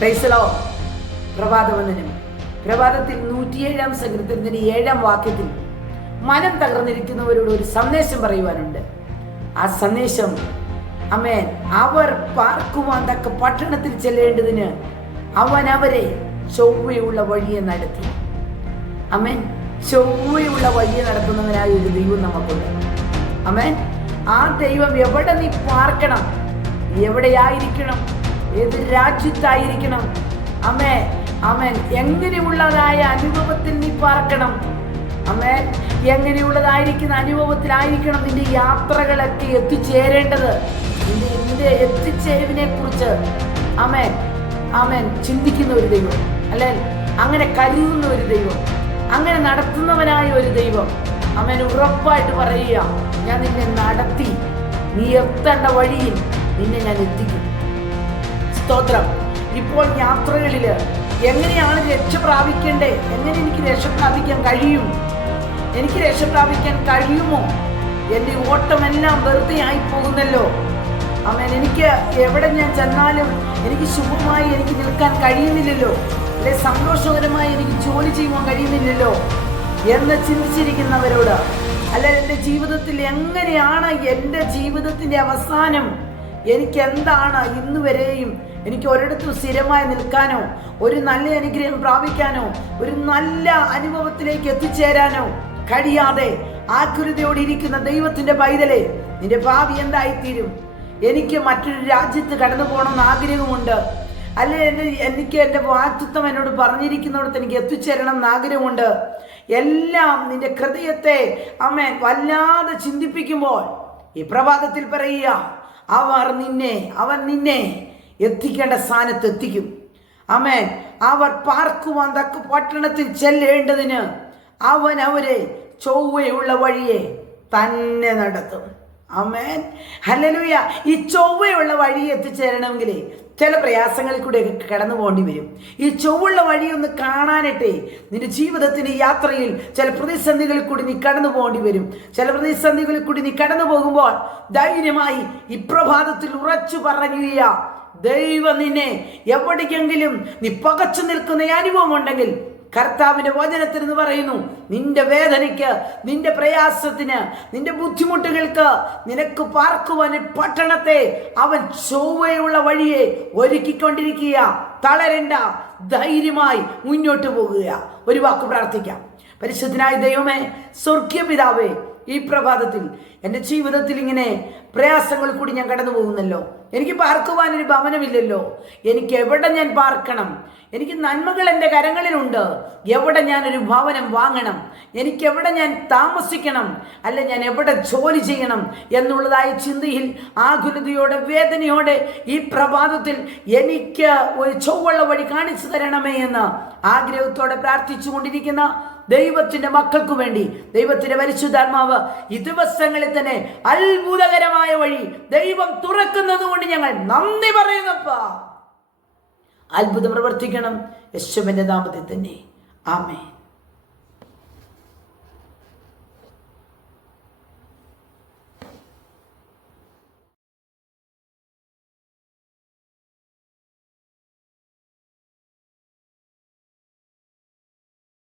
പ്രൈസലോ പ്രഭാതവന്ദനം. പ്രഭാതത്തിൽ 107 സങ്കീർത്തനത്തിന്റെ 7 വാക്യത്തിൽ മനം തകർന്നിരിക്കുന്നവരോട് ഒരു സന്ദേശം പറയുവാനുണ്ട്. ആ സന്ദേശം ആമേൻ, അവർ പാർക്കുവാൻ തക്ക പട്ടണത്തിൽ ചെല്ലേണ്ടതിന് അവൻ അവരെ ചൊവ്വയുള്ള വഴിയെ നടത്തി. ആമേൻ, ചൊവ്വയുള്ള വഴിയെ നടത്തുന്നവനായ ഒരു ദൈവം നമുക്കുണ്ട്. ആമേൻ, ആ ദൈവം എവിടെ നീ പാർക്കണം, എവിടെയായിരിക്കണം, ഏത് രാജ്യത്തായിരിക്കണം, ആമേൻ ആമേൻ, എങ്ങനെയുള്ളതായ അനുഭവത്തിൽ നീ പാർക്കണം, ആമേൻ, എങ്ങനെയുള്ളതായിരിക്കുന്ന അനുഭവത്തിലായിരിക്കണം നിന്റെ യാത്രകളൊക്കെ എത്തിച്ചേരേണ്ടത്. നിന്റെ എത്തിച്ചേരുവിനെ കുറിച്ച് ആമേൻ ആമേൻ ചിന്തിക്കുന്ന ഒരു ദൈവം, അല്ലെ അങ്ങനെ കരുതുന്ന ഒരു ദൈവം, അങ്ങനെ നടത്തുന്നവനായ ഒരു ദൈവം. ആമേൻ, ഉറപ്പായിട്ട് പറയുക, ഞാൻ നിന്നെ നടത്തി നീ എത്തേണ്ട വഴിയിൽ നിന്നെ ഞാൻ എത്തിക്കും. സ്തോത്രം. ഇപ്പോൾ യാത്രകളില് എങ്ങനെയാണ് രക്ഷ പ്രാപിക്കേണ്ടേ, എങ്ങനെ എനിക്ക് രക്ഷ പ്രാപിക്കാൻ കഴിയും, എനിക്ക് രക്ഷ പ്രാപിക്കാൻ കഴിയുമോ, എൻ്റെ ഓട്ടമെല്ലാം വെറുതെ ആയി പോകുന്നല്ലോ. ആമേൻ, എനിക്ക് എവിടെ ഞാൻ ചെന്നാലും എനിക്ക് ശുഭമായി എനിക്ക് നിൽക്കാൻ കഴിയുന്നില്ലല്ലോ, അല്ലെ സന്തോഷകരമായി എനിക്ക് ജോലി ചെയ്യുവാൻ കഴിയുന്നില്ലല്ലോ എന്ന് ചിന്തിച്ചിരിക്കുന്നവരോട്, അല്ല എൻ്റെ ജീവിതത്തിൽ എങ്ങനെയാണ് എൻ്റെ ജീവിതത്തിൻ്റെ അവസാനം, എനിക്ക് എന്താണ് ഇന്ന് വരെയും എനിക്ക് ഒരിടത്തും സ്ഥിരമായി നിൽക്കാനോ, ഒരു നല്ല അനുഗ്രഹം പ്രാപിക്കാനോ, ഒരു നല്ല അനുഭവത്തിലേക്ക് എത്തിച്ചേരാനോ കഴിയാതെ ആകുലതയോടെ ഇരിക്കുന്ന ദൈവത്തിന്റെ പൈതലേ, നിന്റെ ഭാവി എന്തായിത്തീരും? എനിക്ക് മറ്റൊരു രാജ്യത്ത് കടന്നു പോകണമെന്ന് ആഗ്രഹമുണ്ട്, അല്ലെ എനിക്ക് എൻ്റെ വാക്തത്വം എന്നോട് പറഞ്ഞിരിക്കുന്നിടത്ത് എനിക്ക് എത്തിച്ചേരണം എന്ന് ആഗ്രഹമുണ്ട്. എല്ലാം നിന്റെ ഹൃദയത്തെ ആമേൻ വല്ലാതെ ചിന്തിപ്പിക്കുമ്പോൾ ഈ പ്രഭാതത്തിൽ പറയുക, അവൻ നിന്നെ എത്തിക്കേണ്ട സ്ഥാനത്ത് എത്തിക്കും. ആമേൻ, അവർ പാർക്കുവാൻ തക്ക പട്ടണത്തിൽ ചെല്ലേണ്ടതിന് അവൻ അവരെ ചൊവ്വയുള്ള വഴിയെ തന്നെ നടത്തും. ആമേൻ, ഹല്ലേലൂയ. ഈ ചൊവ്വയുള്ള വഴി എത്തിച്ചേരണമെങ്കിൽ ചില പ്രയാസങ്ങളിൽ കൂടെ കടന്നു പോകേണ്ടി വരും. ഈ ചൊവ്വുള്ള വഴിയൊന്ന് കാണാനായിട്ടേ നിന്റെ ജീവിതത്തിന്റെ യാത്രയിൽ ചില പ്രതിസന്ധികളിൽ കൂടി നീ കടന്നു പോകേണ്ടി വരും. ചില പ്രതിസന്ധികളിൽ കൂടി നീ കടന്നു പോകുമ്പോൾ ധൈര്യമായി ഈ പ്രഭാതത്തിൽ ഉറച്ചു പറയുക, ദൈവം നിന്നെ എവിടേക്കെങ്കിലും നീ പകച്ചു നിൽക്കുന്ന അനുഭവം ഉണ്ടെങ്കിൽ കർത്താവിന്റെ വചനത്തിൽ എന്ന് പറയുന്നു, നിന്റെ വേദനയ്ക്ക്, നിന്റെ പ്രയാസത്തിന്, നിന്റെ ബുദ്ധിമുട്ടുകൾക്ക് നിനക്ക് പാർക്കുവാൻ പട്ടണത്തെ അവൻ ചൊവ്വയുള്ള വഴിയെ ഒരുക്കിക്കൊണ്ടിരിക്കുക. തളരണ്ട, ധൈര്യമായി മുന്നോട്ട് പോകുക. ഒരു വാക്ക് പ്രാർത്ഥിക്കാം. പരിശുദ്ധനായ ദൈവമേ, സ്വർഗീയ പിതാവേ, ഈ പ്രഭാതത്തിൽ എൻ്റെ ജീവിതത്തിൽ ഇങ്ങനെ പ്രയാസങ്ങൾ കൂടി ഞാൻ കടന്നു പോകുന്നല്ലോ. എനിക്ക് പാർക്കുവാനൊരു ഭവനമില്ലല്ലോ. എനിക്ക് എവിടെ ഞാൻ പാർക്കണം? എനിക്ക് നന്മകൾ എൻ്റെ കരങ്ങളിലുണ്ട്. എവിടെ ഞാനൊരു ഭവനം വാങ്ങണം? എനിക്ക് എവിടെ ഞാൻ താമസിക്കണം? അല്ല ഞാൻ എവിടെ ജോലി ചെയ്യണം എന്നുള്ളതായ ചിന്തയിൽ ആകുലതയോടെ വേദനയോടെ ഈ പ്രഭാതത്തിൽ എനിക്ക് ഒരു ചൊവ്വുള്ള വഴി കാണിച്ചു തരണമേ എന്ന് ആഗ്രഹത്തോടെ പ്രാർത്ഥിച്ചു കൊണ്ടിരിക്കുന്ന ദൈവത്തിന്റെ മക്കൾക്ക് വേണ്ടി ദൈവത്തിന്റെ പരിശുദ്ധാത്മാവ് ഈ ദിവസങ്ങളിൽ തന്നെ അത്ഭുതകരമായ വഴി ദൈവം തുറക്കുന്നത് കൊണ്ട് ഞങ്ങൾ നന്ദി പറയുന്നപ്പാ. അത്ഭുതം പ്രവർത്തിക്കണം യേശുവിന്റെ നാമത്തിൽ തന്നെ. ആമേൻ.